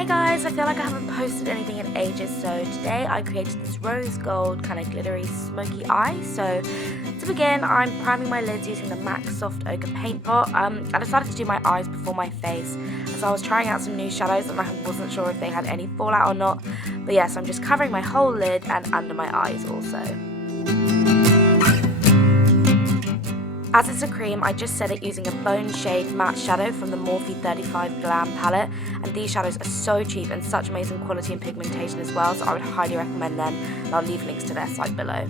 Hey guys, I feel like I haven't posted anything in ages, so today I created this rose gold kind of glittery smoky eye. So to begin, I'm priming my lids using the MAC Soft Ochre Paint Pot. I decided to do my eyes before my face as I was trying out some new shadows and I wasn't sure if they had any fallout or not. But yes, I'm just covering my whole lid and under my eyes also. As it's a cream, I just set it using a Bone Shade matte shadow from the Morphe 35 Glam palette, and these shadows are so cheap and such amazing quality and pigmentation as well, so I would highly recommend them, and I'll leave links to their site below.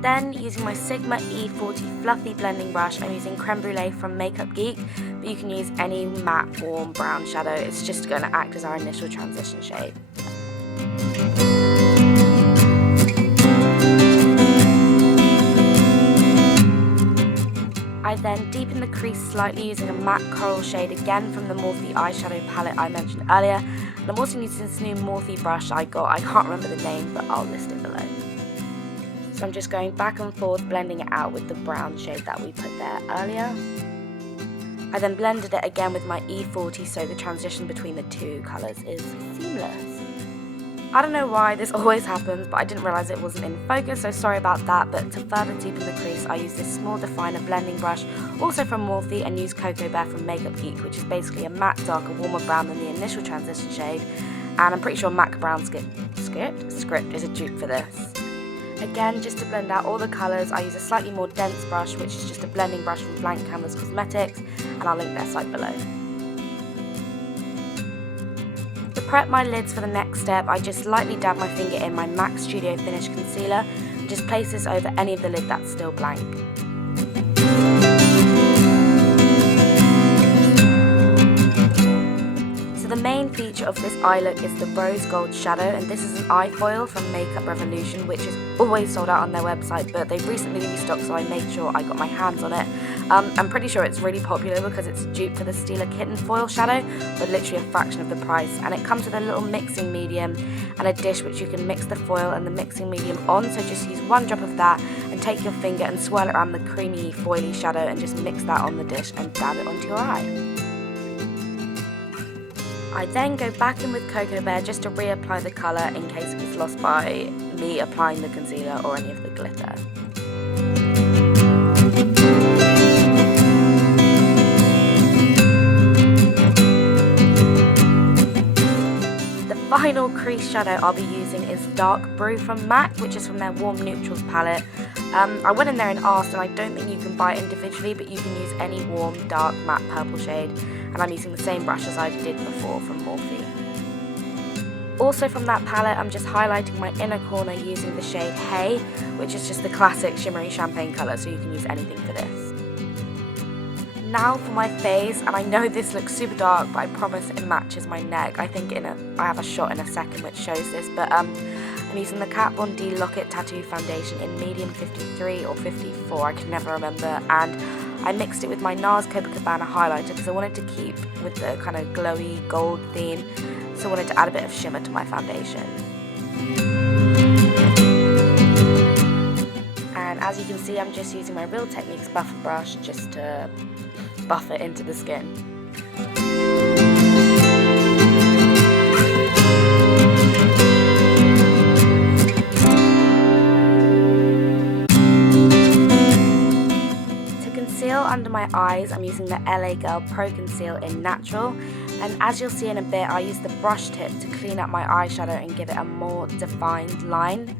Then, using my Sigma E40 fluffy blending brush, I'm using Creme Brulee from GEEK, but you can use any matte warm brown shadow. It's just going to act as our initial transition shade. I then deepen the crease slightly using a matte coral shade again from the Morphe eyeshadow palette I mentioned earlier, and I'm also using this new Morphe brush I got. I can't remember the name, but I'll list it below. So I'm just going back and forth blending it out with the brown shade that we put there earlier. I then blended it again with my E40 so the transition between the two colours is seamless. I don't know why this always happens, but I didn't realise it wasn't in focus, so sorry about that. But to further deepen the crease, I use this small definer blending brush, also from Morphe, and use Cocoa Bear from GEEK, which is basically a matte darker, warmer brown than the initial transition shade. And I'm pretty sure MAC Brown Script is a dupe for this. Again, just to blend out all the colours, I use a slightly more dense brush, which is just a blending brush from Blank Canvas Cosmetics, and I'll link their site below. To prep my lids for the next step, I just lightly dab my finger in my MAC Studio Finish Concealer and just place this over any of the lid that's still blank. So the main feature of this eye look is the rose gold shadow, and this is an eye foil from Makeup Revolution, which is always sold out on their website, but they've recently restocked, so I made sure I got my hands on it. I'm pretty sure it's really popular because it's a dupe for the Stila Kitten foil shadow, but literally a fraction of the price, and it comes with a little mixing medium and a dish which you can mix the foil and the mixing medium on, so just use one drop of that and take your finger and swirl it around the creamy foily shadow and just mix that on the dish and dab it onto your eye. I then go back in with Cocoa Bear just to reapply the colour in case it was lost by me applying the concealer or any of the glitter. The final crease shadow I'll be using is Dark BREW from MAC, which is from their Warm Neutrals palette. I went in there and asked, and I don't think you can buy it individually, but you can use any warm, dark, matte purple shade, and I'm using the same brush as I did before from Morphe. Also from that palette, I'm just highlighting my inner corner using the shade Hey, which is just the classic shimmery champagne colour, so you can use anything for this. Now for my face, and I know this looks super dark, but I promise it matches my neck. I think I have a shot in a second which shows this, but I'm using the Kat Von D Lock-It Tattoo Foundation in medium 53 or 54, I can never remember, and I mixed it with my NARS Copacabana highlighter because I wanted to keep with the kind of glowy gold theme, so I wanted to add a bit of shimmer to my foundation. And as you can see, I'm just using my Real Techniques buffer brush just to buff it into the skin. To conceal under my eyes, I'm using the LA Girl Pro Conceal in Natural, and as you'll see in a bit, I use the brush tip to clean up my eyeshadow and give it a more defined line.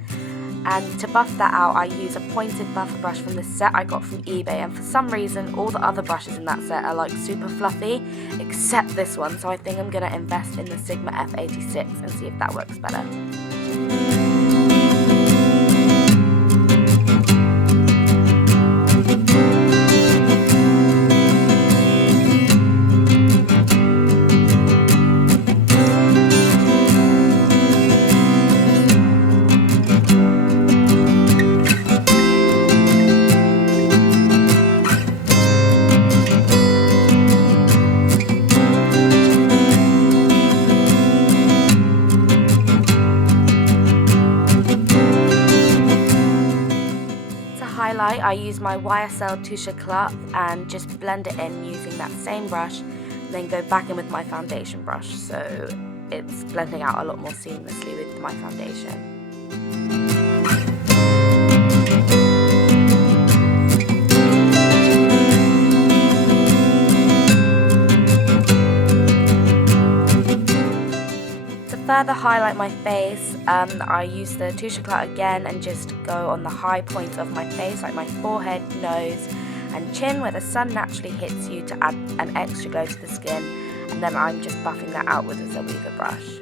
And to buff that out, I use a pointed buffer brush from the set I got from eBay, and for some reason all the other brushes in that set are like super fluffy except this one, so I think I'm going to invest in the Sigma F86 and see if that works better. I use my YSL Touche Éclat and just blend it in using that same brush and then go back in with my foundation brush, so it's blending out a lot more seamlessly with my foundation. To further highlight my face, I use the Touche Éclat again and just go on the high points of my face, like my forehead, nose and chin, where the sun naturally hits you to add an extra glow to the skin, and then I'm just buffing that out with a Zoeva brush.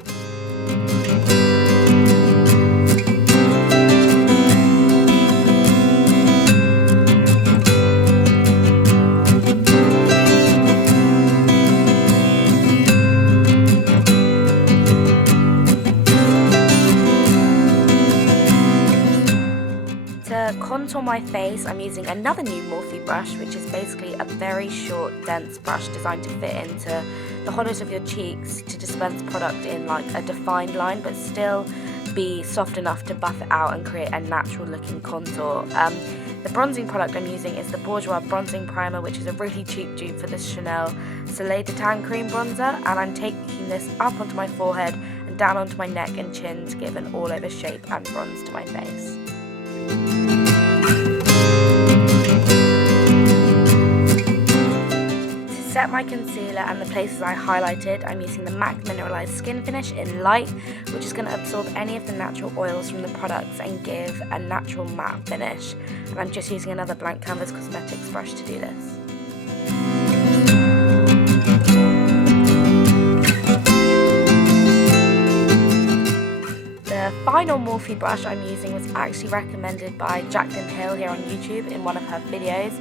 To contour my face, I'm using another new Morphe brush, which is basically a very short, dense brush designed to fit into the hollows of your cheeks to dispense product in like a defined line, but still be soft enough to buff it out and create a natural looking contour. The bronzing product I'm using is the Bourjois Bronzing Primer, which is a really cheap dupe for this Chanel Soleil de Tan Cream Bronzer, and I'm taking this up onto my forehead and down onto my neck and chin to give an all over shape and bronze to my face. To set my concealer and the places I highlighted, I'm using the MAC Mineralized Skin Finish in Light, which is going to absorb any of the natural oils from the products and give a natural matte finish. And I'm just using another blank canvas cosmetics brush to do this. The final Morphe brush I'm using was actually recommended by Jacqueline Hill here on YouTube in one of her videos.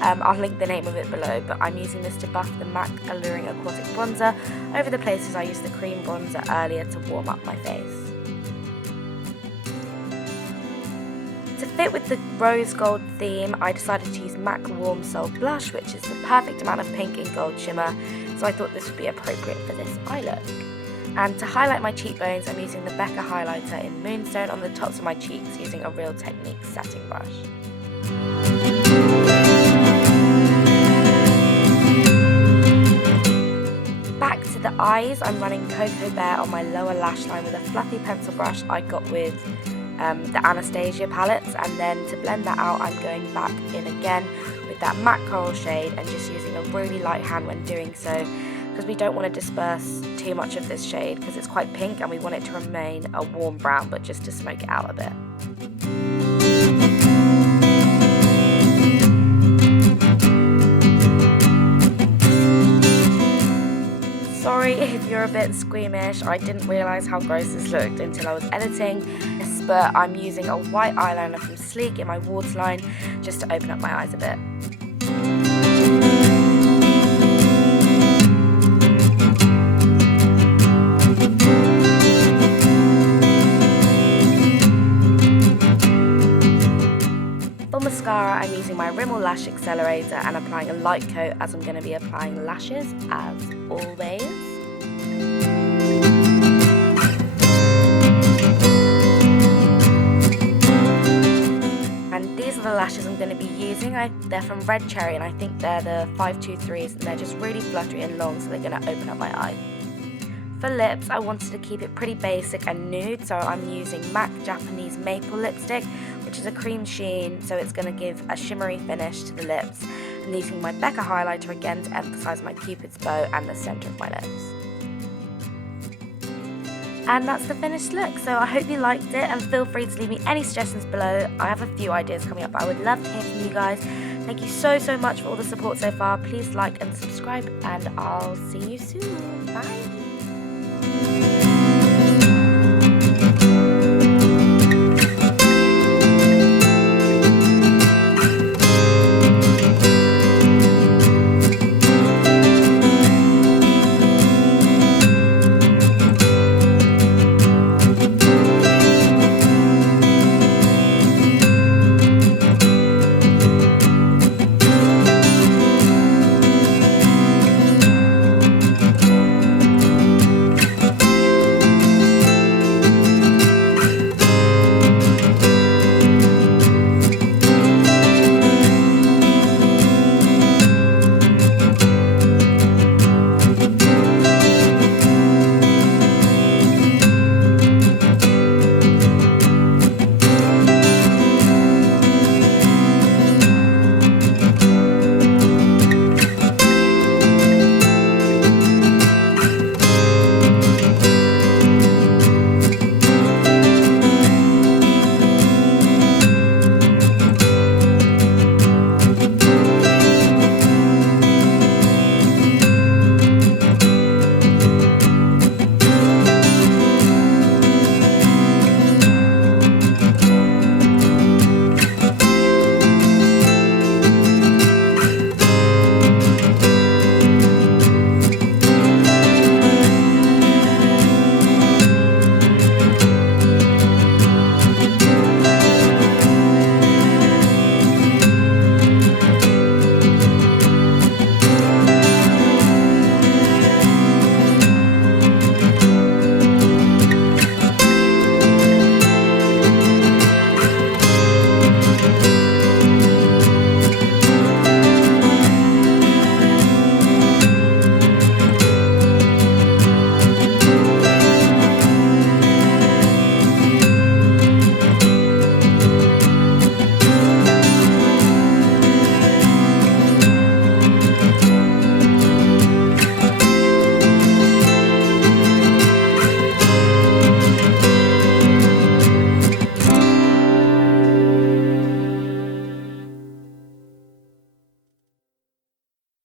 I'll link the name of it below, but I'm using this to buff the MAC Alluring Aquatic Bronzer over the places I used the cream bronzer earlier to warm up my face. To fit with the rose gold theme, I decided to use MAC Warm Soul Blush, which is the perfect amount of pink and gold shimmer, so I thought this would be appropriate for this eye look. And to highlight my cheekbones, I'm using the BECCA highlighter in Moonstone on the tops of my cheeks using a Real Technique setting brush. Back to the eyes, I'm running Cocoa Bear on my lower lash line with a fluffy pencil brush I got with the Anastasia palettes, and then to blend that out I'm going back in again with that matte coral shade and just using a really light hand when doing so, because we don't want to disperse too much of this shade because it's quite pink and we want it to remain a warm brown, but just to smoke it out a bit. Sorry if you're a bit squeamish, I didn't realise how gross this looked until I was editing, but I'm using a white eyeliner from Sleek in my waterline just to open up my eyes a bit. For mascara, I'm using my RIMMEL Lash Accelerator and applying a light coat as I'm going to be applying lashes as always. And these are the lashes I'm going to be using. They're from Red Cherry and I think they're the 523s, and they're just really fluttery and long, so they're going to open up my eye. For lips, I wanted to keep it pretty basic and nude, so I'm using MAC Japanese Maple Lipstick, which is a cream sheen, so it's going to give a shimmery finish to the lips. And using my BECCA highlighter again to emphasize my cupid's bow and the center of my lips. And that's the finished look, so I hope you liked it, and feel free to leave me any suggestions below. I have a few ideas coming up, but I would love to hear from you guys. Thank you so much for all the support so far. Please like and subscribe, and I'll see you soon. Bye!